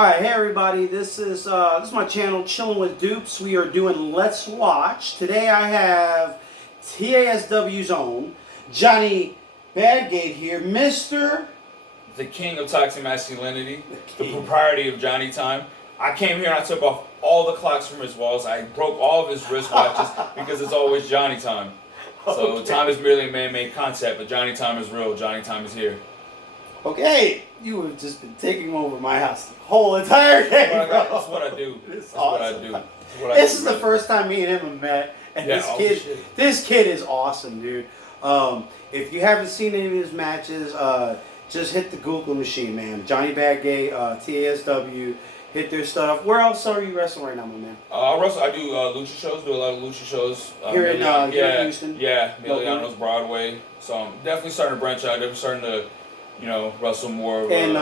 Alright, hey everybody, this is my channel, Chilling with Dupes. We are doing Let's Watch. Today I have TASW's own Johnny Badgate here, Mr. The king of toxic masculinity, the propriety of Johnny Time. I came here and I took off all the clocks from his walls. I broke all of his wristwatches because it's always Johnny Time. So Okay. time is merely a man-made concept, but Johnny Time is real. Johnny Time is here. Okay, you have just been taking over my house the whole entire day, bro. That's what I do. It's That's what I awesome. do. This is the first time me and him have met, and Yeah, this kid is awesome, dude. If you haven't seen any of his matches, just hit the Google machine, man. Johnny Badgate, TASW, hit their stuff. Where else are you wrestling right now, my man? I do lucha shows. Do a lot of lucha shows. Here in Houston. Yeah, Miliano's Broadway. So I'm definitely starting to branch out. Definitely starting to, wrestle more. And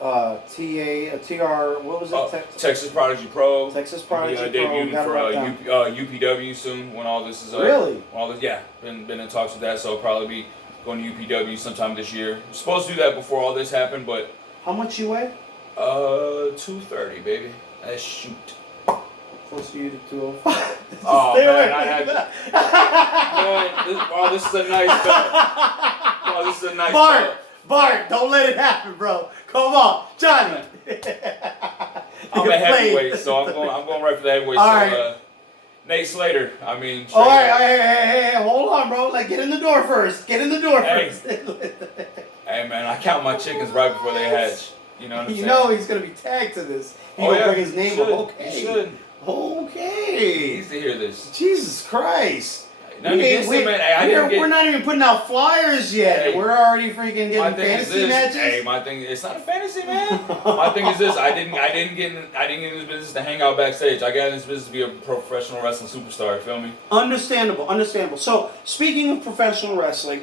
TR, what was it? Texas Prodigy Pro. Texas Prodigy Pro. Debuting for UPW soon when all this is really? When all this, yeah, been in talks with that, so I'll probably be going to UPW sometime this year. I'm supposed to do that before all this happened, but how much you weigh? 230, baby. Shoot. Close to you to 205. Oh man, I had. Man, this is a nice belt. Oh, this is a nice belt. Bart, don't let it happen, bro. Come on, Johnny. I'm a heavyweight, so I'm going right for the heavyweight. All so, right. Nate Slater. I mean. All right, hey, hold on, bro. Like, get in the door first. Get in the door first. Hey, man, I count my chickens right before they hatch. You know what I'm saying? You know he's gonna be tagged to this. He's gonna bring his name up. Okay. He should. Okay. He needs to hear this. Jesus Christ. We're not even putting out flyers yet. Hey, we're already freaking getting fantasy matches. Hey, my thing, it's not a fantasy, man. My thing is this: I didn't get in this business to hang out backstage. I got in this business to be a professional wrestling superstar. You feel me? Understandable. So, speaking of professional wrestling,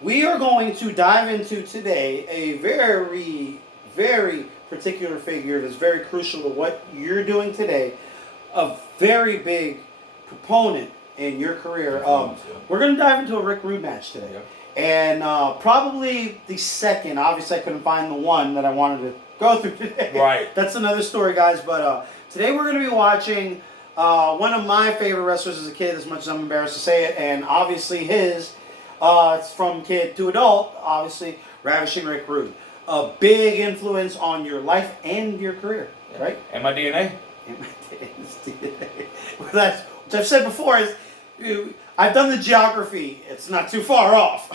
we are going to dive into today a very, very particular figure that's very crucial to what you're doing today. A very big proponent in your career. We're going to dive into a Rick Rude match today. And probably the second. Obviously, I couldn't find the one that I wanted to go through today. Right. That's another story, guys. But today we're going to be watching one of my favorite wrestlers as a kid, as much as I'm embarrassed to say it. And obviously his, it's from kid to adult, obviously, Ravishing Rick Rude. A big influence on your life and your career, right? And my DNA. And my DNA. Which I've said before is, I've done the geography. It's not too far off.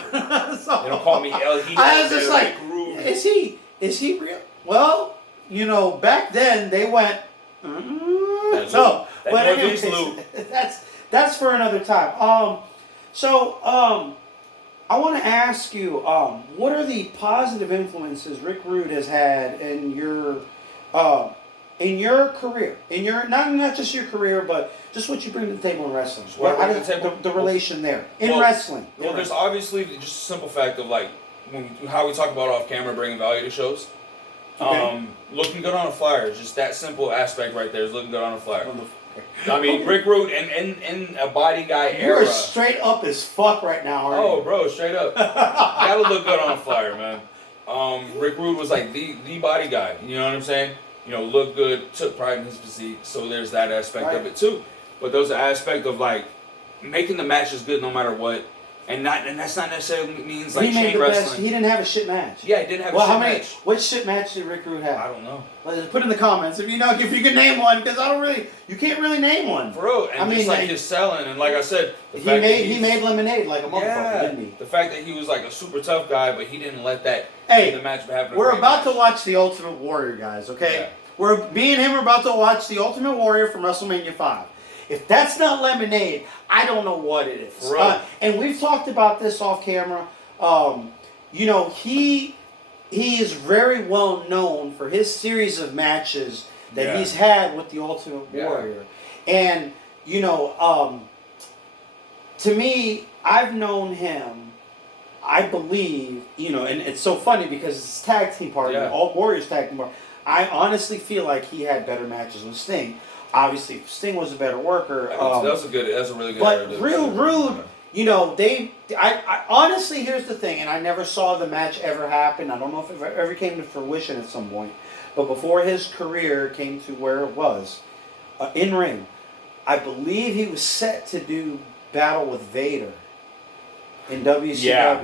So, they don't call me El Hito. I was just like, is he real? Well, back then they went. So, but anyways, that's for another time. I want to ask you, what are the positive influences Rick Rude has had in your career, not just your career, but just what you bring to the table in wrestling? The relation there in wrestling. Well, there's obviously just a simple fact of like how we talk about off camera bringing value to shows. Okay. Looking good on a flyer, just that simple aspect right there is looking good on a flyer. I mean, Rick Rude in a body guy era. You're straight up as fuck right now, aren't you? Oh, bro, straight up. Gotta look good on a flyer, man. Rick Rude was like the body guy. You know what I'm saying? Looked good, took pride in his physique. So there's that aspect of it too. But there's an aspect of like making the matches good no matter what, and that's not necessarily means like chain wrestling. He didn't have a shit match. Yeah, he didn't have a shit match. What shit match did Rick Rude have? I don't know. Put in the comments if you can name one, because you can't really name one. For real, and his selling, and like I said, he made lemonade like a motherfucker, didn't he? The fact that he was like a super tough guy, but he didn't let that the match happen. We're about to watch The Ultimate Warrior, guys. Okay, me and him are about to watch The Ultimate Warrior from Wrestlemania V. If that's not lemonade, I don't know what it is. And we've talked about this off camera. He is very well known for his series of matches that he's had with the Ultimate Warrior. And, to me, I've known him, I believe, and it's so funny because it's tag team partner, all Warriors tag team partner. I honestly feel like he had better matches with Sting. Obviously, Sting was a better worker. That's a really good. But Real Rude, you know, I honestly, here's the thing, and I never saw the match ever happen. I don't know if it ever came to fruition at some point, but before his career came to where it was, in ring, I believe he was set to do battle with Vader in WCW. Yeah.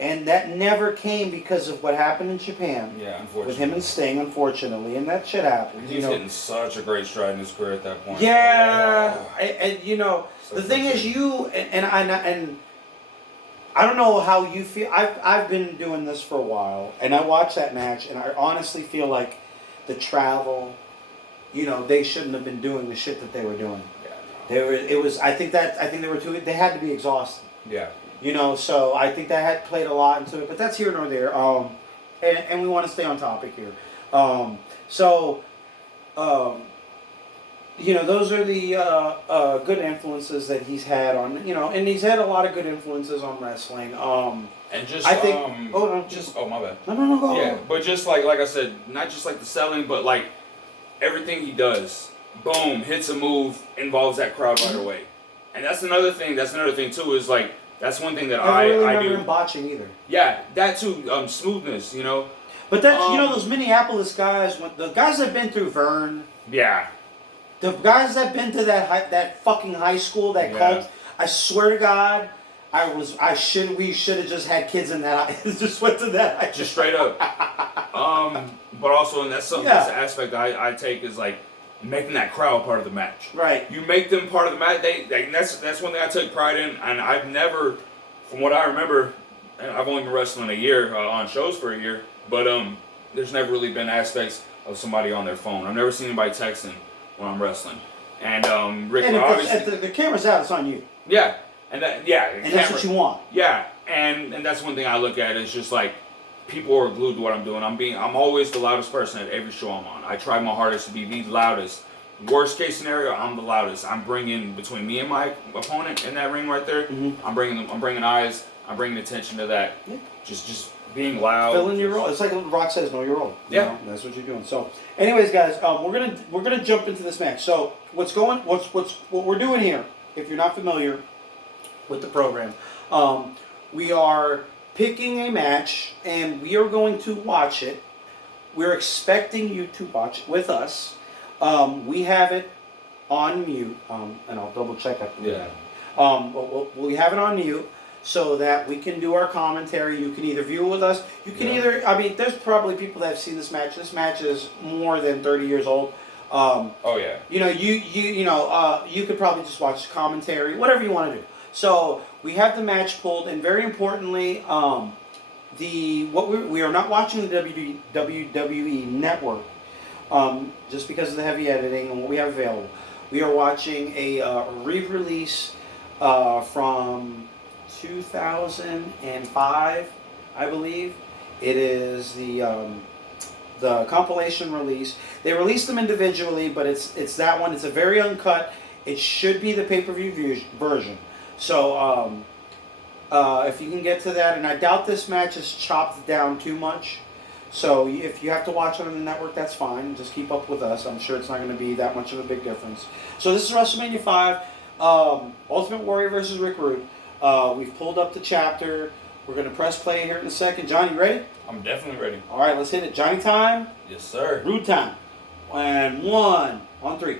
And that never came because of what happened in Japan. Yeah, unfortunately. With him and Sting, unfortunately, and that shit happened. He's hitting such a great stride in his career at that point. Yeah, and you know, So the thing is, and I don't know how you feel. I've been doing this for a while, and I watched that match, and I honestly feel like the travel, you know, they shouldn't have been doing the shit that they were doing. Yeah. They were. It was. I think they were too. They had to be exhausted. Yeah. You know, so I think that had played a lot into it, but that's here nor there. And we want to stay on topic here. You know, those are the good influences that he's had on, you know, and he's had a lot of good influences on wrestling. And just, I think, oh my bad. No, go. Yeah, but just like I said, not just like the selling, but like everything he does, boom, hits a move, involves that crowd right away. And that's another thing too, is like, that's one thing that I really I remember do. him botching either. Yeah, that too, smoothness, you know. But that's, you know, those Minneapolis guys, the guys that have been through Vern, Yeah. the guys that been to that fucking high school, that cult, I swear to God, we should have just had kids in that, just went to that. Just straight up. But also, and that's something, that's the aspect I take is like, making that crowd part of the match. Right. You make them part of the match. That's one thing I took pride in, and I've never, from what I remember, and I've only been wrestling a year on shows for a year, but there's never really been aspects of somebody on their phone. I've never seen anybody texting when I'm wrestling. And Rick, and obviously, if the camera's out, it's on you. Yeah, and that's what you want. Yeah, and that's one thing I look at is just like, people are glued to what I'm doing. I'm always the loudest person at every show I'm on. I try my hardest to be the loudest. Worst case scenario, I'm the loudest. I'm bringing, between me and my opponent in that ring right there, I'm bringing eyes. I'm bringing attention to that. Yeah. Just being loud. Filling your role. It's like Rock says, know your role. You Yeah. know? That's what you're doing. So, anyways, guys, we're gonna jump into this match. So, what we're doing here, if you're not familiar with the program, we are picking a match, and we are going to watch it. We're expecting you to watch it with us. We have it on mute, and I'll double check after that. We have it on mute so that we can do our commentary. You can either view it with us. You can either, I mean, there's probably people that have seen this match. This match is more than 30 years old. You know, you could probably just watch the commentary, whatever you want to do. So we have the match pulled, and very importantly, we are not watching the WWE Network, just because of the heavy editing and what we have available. We are watching a re-release from 2005, I believe. It is the compilation release. They released them individually, but it's that one. It's a very uncut. It should be the pay-per-view version. So, if you can get to that, and I doubt this match is chopped down too much. So, if you have to watch it on the network, that's fine. Just keep up with us. I'm sure it's not going to be that much of a big difference. So, this is Wrestlemania 5, Ultimate Warrior versus Rick Rude. We've pulled up the chapter. We're going to press play here in a second. Johnny, you ready? I'm definitely ready. All right, let's hit it. Johnny time. Yes, sir. Rude time. And 1, on 3.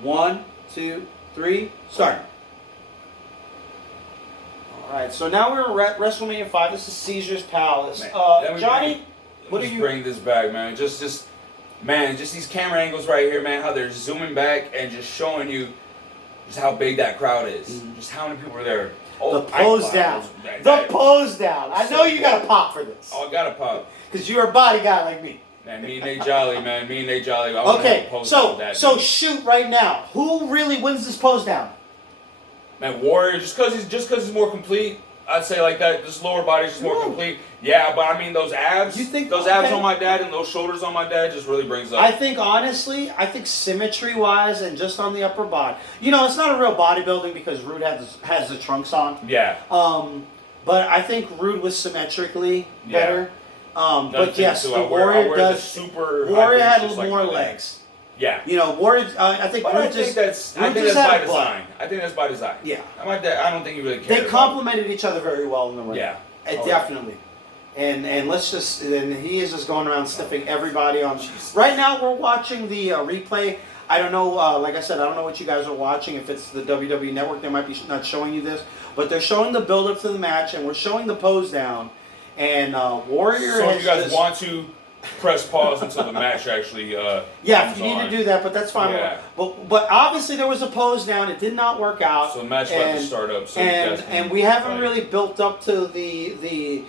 1, 2, 3, start. Alright, so now we're at WrestleMania 5. This is Caesar's Palace. Johnny, what are you... bring this back, man. Just these camera angles right here, man, how they're zooming back and just showing you just how big that crowd is. Mm-hmm. Just how many people are there. Oh, the pose down. Pose down. I know you got to pop for this. Oh, I got to pop. Because you're a body guy like me. Man, me and Nate Jolly, man. Me and Nate Jolly. Okay, so shoot right now. Who really wins this pose down? Man, Warrior, just because he's more complete, I'd say like that. This lower body's just more complete. Yeah, but I mean those abs. You think those abs on my dad and those shoulders on my dad just really brings up. I think honestly, symmetry wise and just on the upper body. You know, it's not a real bodybuilding because Rude has the trunks on. Yeah. But I think Rude was symmetrically better. But yes, the Warrior does. Super. Warrior had more legs. Yeah. You know, Warrior. I think. But Rude I think that's Rude by just had a design. I think that's by design. Yeah. I don't think he really cares. They complemented each other very well in the ring. Yeah. Definitely. And let's just, and he is just going around stiffing everybody on. Right now we're watching the replay. I don't know, like I said, I don't know what you guys are watching. If it's the WWE Network, they might be not showing you this. But they're showing the build up to the match, and we're showing the pose down. And Warrior So has if you guys just, want to press pause until the match actually yeah, if you need to do that, but that's fine. Yeah. But obviously there was a pose down. It did not work out. So the match about to start up. So you guys can, and we haven't really built up to the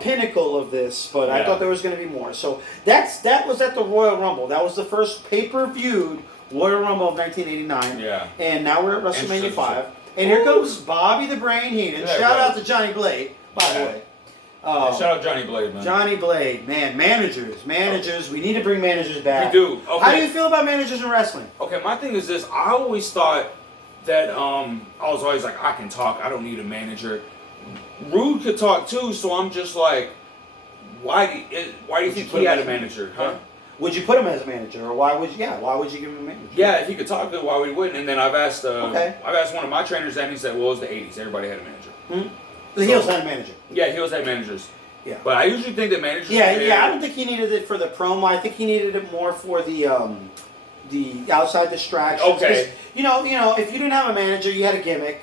pinnacle of this, but I thought there was going to be more. So that was at the Royal Rumble. That was the first pay-per-viewed Royal Rumble of 1989. Yeah. And now we're at WrestleMania 5. And here comes Bobby the Brain Heenan. Shout out to Johnny Blade, by the way. Shout out Johnny Blade, man. Johnny Blade, man. Managers. We need to bring managers back. We do. Okay. How do you feel about managers in wrestling? Okay, my thing is this. I always thought that I was always like, I can talk. I don't need a manager. Rude could talk too, so I'm just like, why do you think he had a manager? Huh? Would you put him as a manager, or why would you give him a manager? Yeah, if he could talk good, why would he wouldn't? And then I've asked I've asked one of my trainers that, and he said, well, it was the 80s. Everybody had a manager. Mm-hmm. The heels had a manager. Yeah, heels had managers. Yeah. But I usually think that managers. Yeah. I don't think he needed it for the promo. I think he needed it more for the outside distractions. Okay. You know, if you didn't have a manager, you had a gimmick.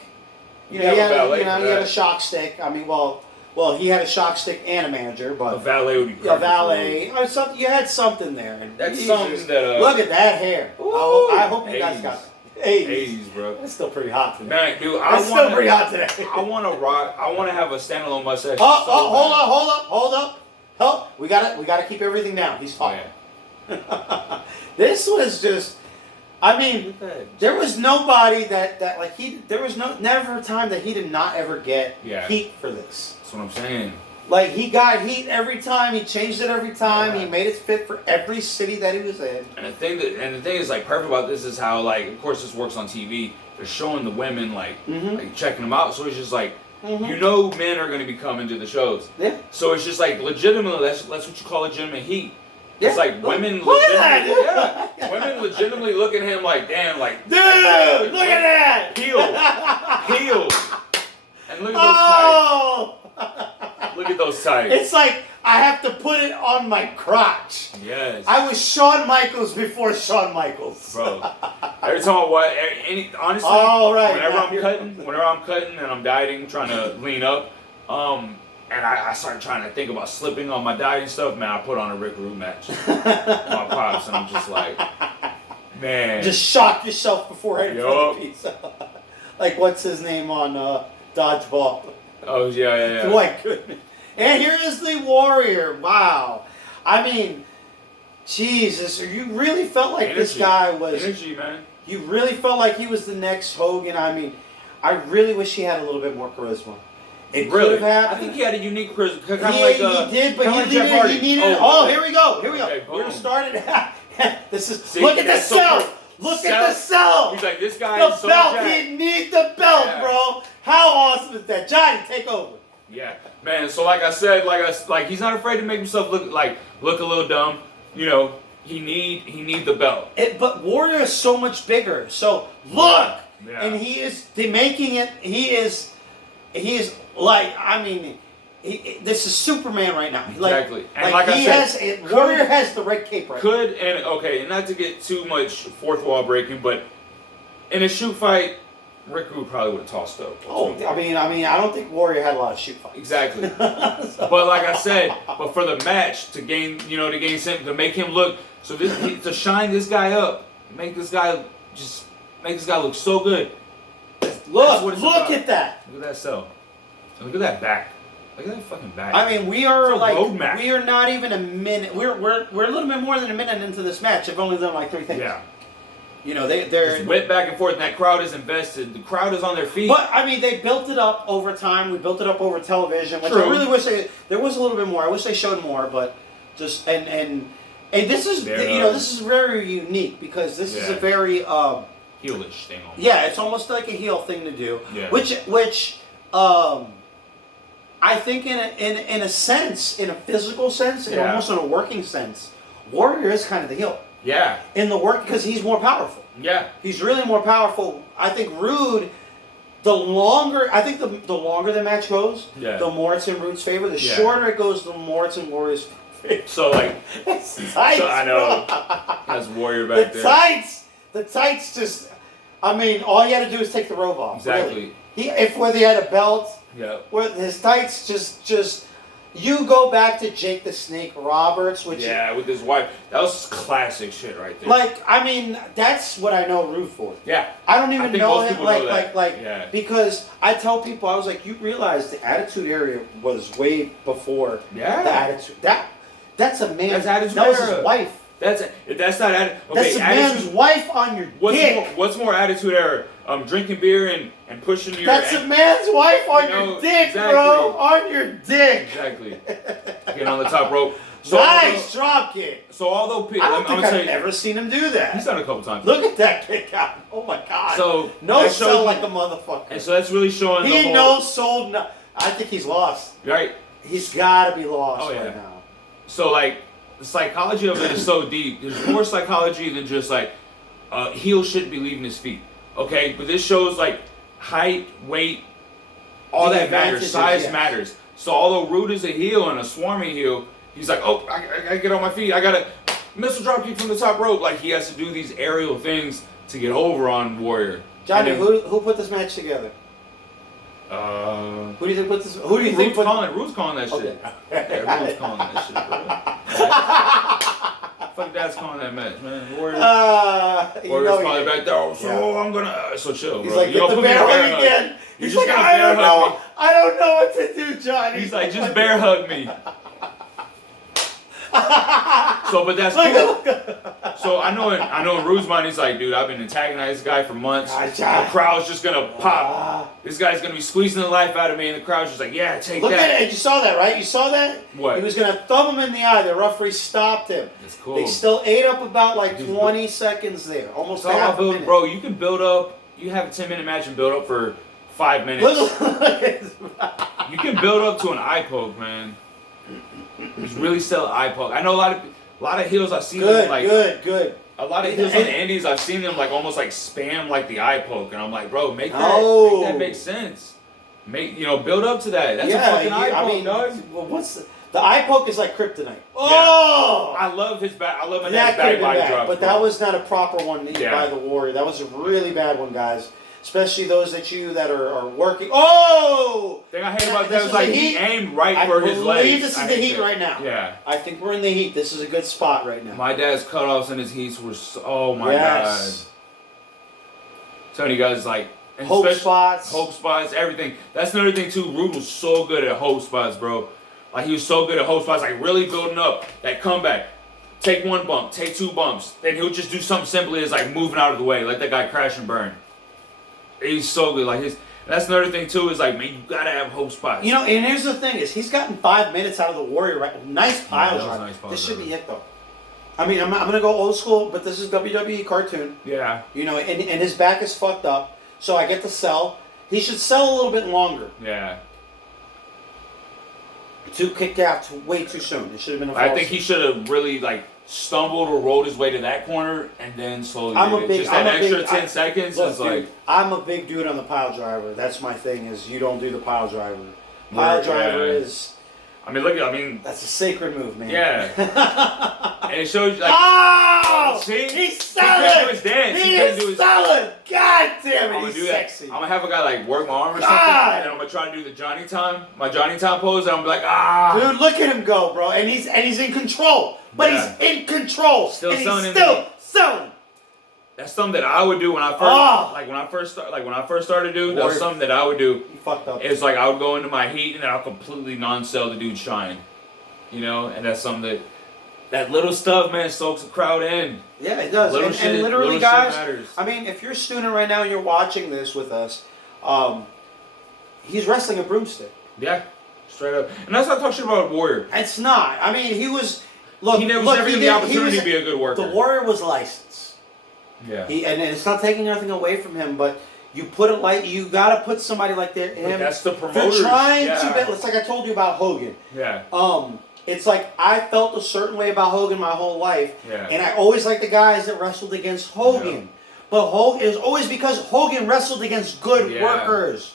You have a valet you had a shock stick. I mean, well, he had a shock stick and a manager, but a valet would be perfect. A valet. Or something. You had something there. That's something that. Look at that hair. Ooh, I hope you guys got it. 80s, bro. It's still pretty hot today. Man, dude, It's still pretty hot today. I want to rock. I want to have a standalone mustache. Hold up. Oh, we gotta keep everything down. He's talking. Yeah. This was just. I mean, there was nobody that like there was never a time that he did not ever get heat for this. That's what I'm saying. Like, he got heat every time. He changed it every time. Yeah. He made it fit for every city that he was in. And the thing is like perfect about this is how, like, of course this works on TV. They're showing the women like checking them out. So it's just like you know men are going to be coming to the shows. Yeah. So it's just like legitimately that's what you call legitimate heat. Yeah. It's like women women legitimately look at him like, damn, like, dude, look at that. Heel. And look at those tights. Look at those tights. It's like I have to put it on my crotch. Yes. I was Shawn Michaels before Shawn Michaels. Bro. Every time honestly, whenever I'm cutting and I'm dieting, trying to lean up, and I started trying to think about slipping on my dieting stuff, man, I put on a Rick Rude match. My pops, and I'm just like, man. Just shock yourself before I put the pizza. Like, what's his name on Dodgeball? Oh, yeah. Dwight Goodman. And here is the Warrior. Wow. I mean, Jesus, you really felt like this guy was... Energy, man. You really felt like he was the next Hogan. I mean, I really wish he had a little bit more charisma. It could have happened. I think he had a unique charisma. He did, but he needed... Oh, here we go. Okay, we're going to start it. This is... See, look at the cell. Look at the cell. He's like, this guy is so belt. jacked. He needs the belt, bro. How awesome is that? Johnny, take over. Yeah, man. So like I said, he's not afraid to make himself look a little dumb. You know, he need the belt. But Warrior is so much bigger. So look, and he is making it. He is like, I mean, this is Superman right now. Exactly. And like I said, Warrior has the red cape right now. And not to get too much fourth wall breaking, but in a shoot fight, Rick Rude probably would have tossed up. Oh, I mean, I don't think Warrior had a lot of shoot fights. Exactly. But like I said, for the match to make him look, to shine this guy up, make this guy look so good. Look at that. Look at that cell. Look at that back. Look at that fucking back. I mean, we are not even a minute. We're a little bit more than a minute into this match. I've only done like 3 things. Yeah. You know, they're just went back and forth, and that crowd is invested. The crowd is on their feet. But I mean, they built it up over time. We built it up over television, which True. I really wish there was a little bit more. I wish they showed more, but just and this is this is very unique because this is a very heelish thing. Almost. Yeah, it's almost like a heel thing to do. Yeah. Which I think in a sense, in a physical sense, and almost in a working sense, Warrior is kind of the heel. Yeah. In the work, because he's more powerful. Yeah. He's really more powerful. I think Rude, the longer the match goes, the more it's in Rude's favor. The shorter it goes, the more it's in Warrior's favor. So like, it's tights, I know. That's Warrior back there. The tights just. I mean, all you had to do is take the robe off. Exactly. Really. Whether he had a belt, where his tights just. You go back to Jake the Snake Roberts, which with his wife. That was classic shit right there. Like, I mean, that's what I know Rude for. Yeah. I don't even know him like because I tell people, I was like, you realize the Attitude Era was way before the Attitude. That's a man. That's Attitude That was Era. his wife. That's not attitude. Okay, that's a man's wife on your dick. What's more Attitude Era? Drinking beer and pushing your. That's a man's wife on your dick, bro. On your dick. Exactly. Getting on the top rope. So nice drop kick. So although I don't think I've ever seen him do that. He's done it a couple times. Look at that kick out. Oh my god. So no sell like a motherfucker. And so that's really showing. He no sold. I think he's lost. Right. He's got to be lost right now. So like. The psychology of it is so deep. There's more psychology than just like heel shouldn't be leaving his feet. Okay, but this shows like height, weight, all that matters. Size matters. So although Rude is a heel and a swarming heel, he's like, oh, I gotta get on my feet. I gotta missile drop kick from the top rope. Like he has to do these aerial things to get over on Warrior. Johnny, who put this match together? Who do you think put this? Who do you think? Rude's calling that shit. Yeah, Rude's calling that shit, bro. Fuck dad's calling that match, man. Warrior's probably back there. So I'm gonna. So chill, bro. He's like, get the bear hug again. He's like, I don't know what to do, Johnny. He's like, just bear hug me. So, but that's cool. So I know in Rude's mind, he's like, dude, I've been antagonizing this guy for months. The crowd's just gonna pop. This guy's gonna be squeezing the life out of me, and the crowd's just like, yeah, take that. Look at it. You saw that, right? You saw that? What? He was gonna thumb him in the eye. The referee stopped him. That's cool. They still ate up about like 20 seconds there, almost half a minute. Bro, you can build up. You have a 10-minute match and build up for 5 minutes. You can build up to an eye poke, man. Just really sell eye poke. I know a lot of heels I've seen them like good. A lot of heels on the indies I've seen them like almost like spam like the eye poke, and I'm like, bro, make that make sense. Build up to that. That's a fucking eye poke, dog. Well, the eye poke is like kryptonite. Oh, I love his back. I love my dad's back body drop. But that was not a proper one by the Warrior. That was a really bad one, guys. Especially those that are working. Oh! The thing I hate about that was like he aimed right for his legs. I believe this is the heat right now. Yeah. I think we're in the heat. This is a good spot right now. My dad's cutoffs and his heats were oh my god. Telling you guys like hope spots, everything. That's another thing too. Rude was so good at hope spots, bro. Like he was so good at hope spots, like really building up that comeback. Take one bump, take two bumps, then he'll just do something simply as like moving out of the way, let that guy crash and burn. He's so good. Like that's another thing too. Is like, man, you gotta have hope spots. And here's the thing: is he's gotten 5 minutes out of the Warrior. Right, nice pile drive. Nice this should be it though. I mean, I'm gonna go old school, but this is WWE cartoon. Yeah. And his back is fucked up, so I get to sell. He should sell a little bit longer. Yeah. Too kicked out way too soon. It should have been a false. I think he should have really stumbled or rolled his way to that corner and then slowly just that extra 10 seconds is like... I'm a big dude on the pile driver. That's my thing, is you don't do the pile driver. Pile driver is... That's a sacred move, man. Yeah. And it shows you see? He's selling! His dance. He's selling! God damn it, he's sexy. I'm gonna have a guy work my arm or something, and I'm gonna try to do my Johnny Time pose, and I'm like, Dude, look at him go, bro. And he's in control. But he's in control. Still selling. That's something that I would do when I first started doing. That was something that I would do. You fucked up. It's like I would go into my heat and then I'll completely non-sell the dude shine. And that's something that little stuff, man, soaks the crowd in. Yeah, it does. And literally, guys, I mean, if you're a student right now and you're watching this with us, he's wrestling a broomstick. Yeah, straight up. And that's not talking shit about Warrior. It's not. I mean, he was... Look, he never given the opportunity to be a good worker. The Warrior was licensed. Yeah. And it's not taking nothing away from him, but you put it you gotta put somebody like that. That's the promoter. They're trying to. It's like I told you about Hogan. Yeah. it's like I felt a certain way about Hogan my whole life, and I always liked the guys that wrestled against Hogan. Yeah. But Hogan, it was always because Hogan wrestled against good workers.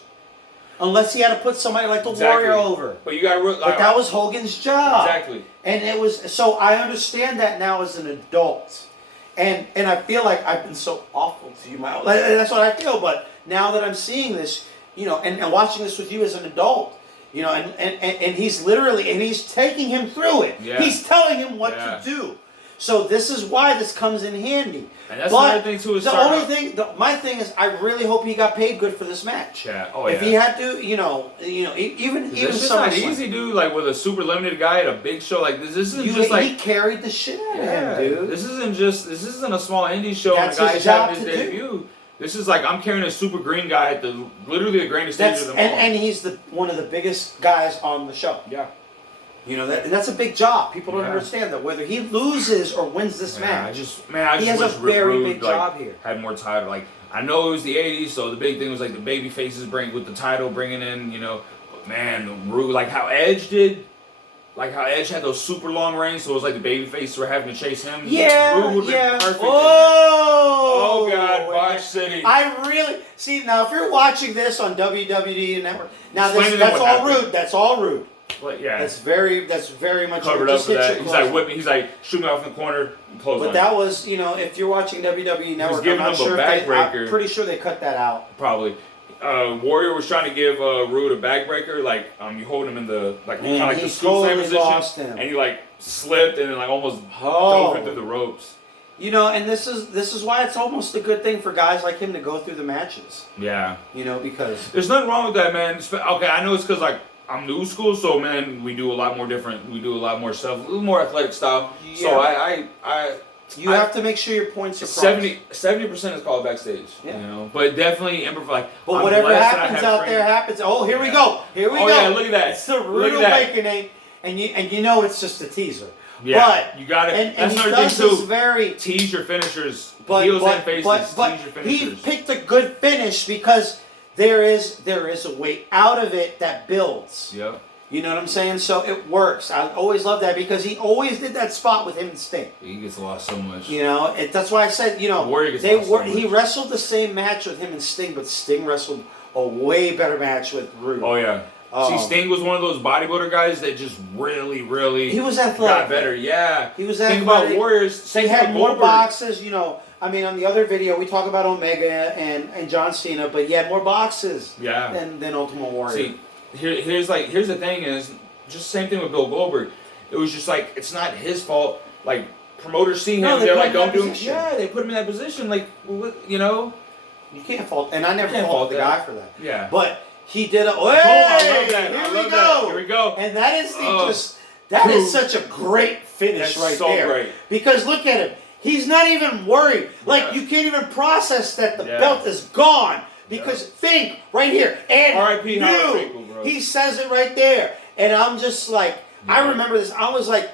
Unless he had to put somebody like the Warrior over. But you got to... But that was Hogan's job. Exactly. And it was... So I understand that now as an adult. And I feel like I've been so awful to you. That's what I feel. But now that I'm seeing this, you know, and watching this with you as an adult, you know, and he's literally... And he's taking him through it. Yeah. He's telling him what to do. So this is why this comes in handy. And that's another thing too. My thing is, I really hope he got paid good for this match. Yeah. If he had to, even it's not easy, dude. Like with a super limited guy at a big show like this isn't just like he carried the shit out of him, dude. This isn't a small indie show and a guy having his debut. This is like I'm carrying a super green guy at literally the greenest stage of them all. And he's one of the biggest guys on the show. Yeah. You know and that's a big job. People don't understand that whether he loses or wins this match. He has a very big job here. Had more title. Like I know it was the '80s, so the big thing was like the baby faces with the title bringing in, you know. But man, Rude, like how Edge did, like how Edge had those super long reigns, so it was like the baby faces were having to chase him. Yeah, Rude would have been perfect. Oh God, Botch City. I really see now. If you're watching this on WWE Network, now that's all Rude. That's all Rude. But yeah, that's very much covered up for that. He's like whipping. He's like shooting off in the corner. But that was, you know, if you're watching WWE Network, I'm pretty sure they cut that out. Probably. Warrior was trying to give Rude a backbreaker, like you hold him in the kind of like the scoop slam position, and he like slipped and then like almost dove into the ropes. You know, and this is why it's almost a good thing for guys like him to go through the matches. Yeah. You know, because there's nothing wrong with that, man. Okay, I know it's because like. I'm new school, so man, we do a lot more different. We do a lot more stuff, a little more athletic style. Yeah. So you have to make sure your points are crossed. 70% is called backstage. Yeah. You know, but definitely improvise. But whatever happens out there happens. Oh, here we go. Here we go. Yeah, look at that. It's the Rude Awakening, and you know it's just a teaser. Yeah, but you got it. And he does this very tease your finishers, heels and faces. But tease your finishers. He picked a good finish because. There is a way out of it that builds. Yep. You know what I'm saying? So it works. I always love that because he always did that spot with him and Sting. He gets lost so much. You know, that's why I said, you know, he wrestled the same match with him and Sting, but Sting wrestled a way better match with Rude. Oh yeah. See, Sting was one of those bodybuilder guys that just really he was athletic. Got better. Yeah. He was athletic. Think about Warriors. He had more boxes, you know. I mean, on the other video, we talk about Omega and John Cena, but he had more boxes than Ultimate Warrior. See, here's the thing is, just the same thing with Bill Goldberg. It was just like, it's not his fault. Like, promoters see him, they're like, don't do him. Yeah, they put him in that position. Like, you know. You can't fault, and I never fault the guy for that. Yeah. But he did a, I love that. Here we go. And that is that is such a great finish right there. Great. Because look at him. He's not even worried. Like, you can't even process that the belt is gone. Because think, right here, and R.I.P. bro. He says it right there. And I'm just like, I remember this. I was like,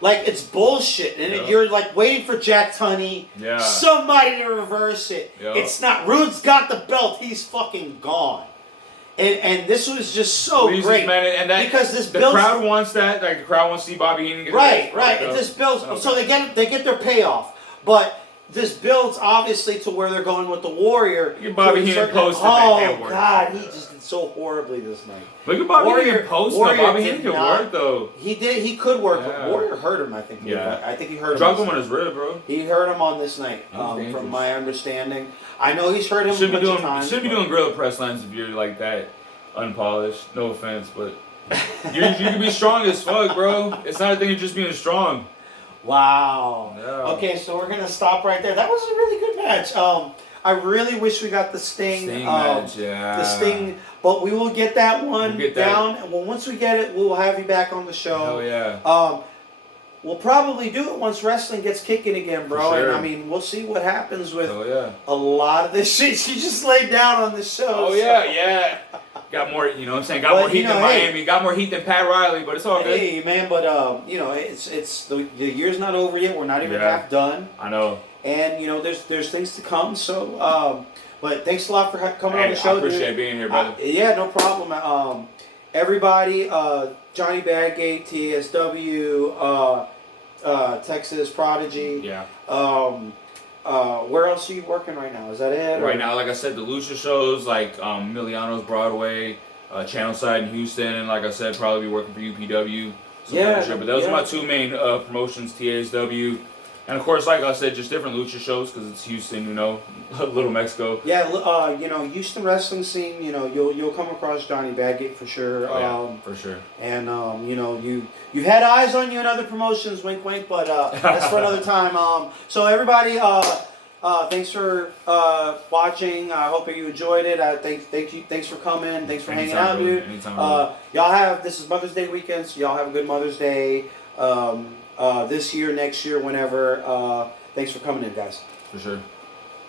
like, it's bullshit. And you're like waiting for Jack Tunney. Yeah. Somebody to reverse it. Yep. It's not. Rude's got the belt. He's fucking gone. And this was just so great, man, and that, because the crowd wants that. Like the crowd wants to see Bobby Heenan get right. And this builds, so they get their payoff, but this builds obviously to where they're going with the Warrior. Your Bobby Heenan posted. Oh God, he just did so horribly this night. Look at Bobby Heenan posting. Bobby Heenan could work though. He did. He could work. But Warrior hurt him. I think. I think he hurt him. Dropped him on his rib, bro. He hurt him on this night, from my understanding. I know he's hurt him. Should be doing gorilla press lines if you're like that unpolished. No offense, but you can be strong as fuck, bro. It's not a thing of just being strong. Wow. Yeah. Okay, so we're gonna stop right there. That was a really good match. I really wish we got the Sting match, yeah. The Sting, but we will get that one down. And once we get it, we'll have you back on the show. Oh yeah. We'll probably do it once wrestling gets kicking again, bro. Sure. And I mean, we'll see what happens with a lot of this shit you just laid down on the show. Oh yeah. Got more, you know what I'm saying? Got more heat than Miami. Got more heat than Pat Riley, but it's all good. Hey, man, but, you know, it's the year's not over yet. We're not even half done. I know. And, you know, there's things to come. So, but thanks a lot for coming on the show, I appreciate being here, brother. Yeah, no problem. Everybody, Johnny Badgate, TASW, Texas Prodigy. Yeah. Where else are you working right now? Is that it? Right now, like I said, the Lucha shows like Miliano's Broadway, Channel Side in Houston, and like I said, probably be working for UPW. But those are my two main promotions, TASW. And of course, like I said, just different lucha shows because it's Houston, you know, Little Mexico. Yeah, you know, Houston wrestling scene. You know, you'll come across Johnny Badgate for sure. For sure. And you know, you've had eyes on you in other promotions, wink, wink. But that's for another time. So everybody, thanks for watching. I hope you enjoyed it. Thanks for coming. Thanks for hanging out, dude. Y'all have this is Mother's Day weekend, so y'all have a good Mother's Day. This year, next year, whenever. Thanks for coming in, guys. For sure.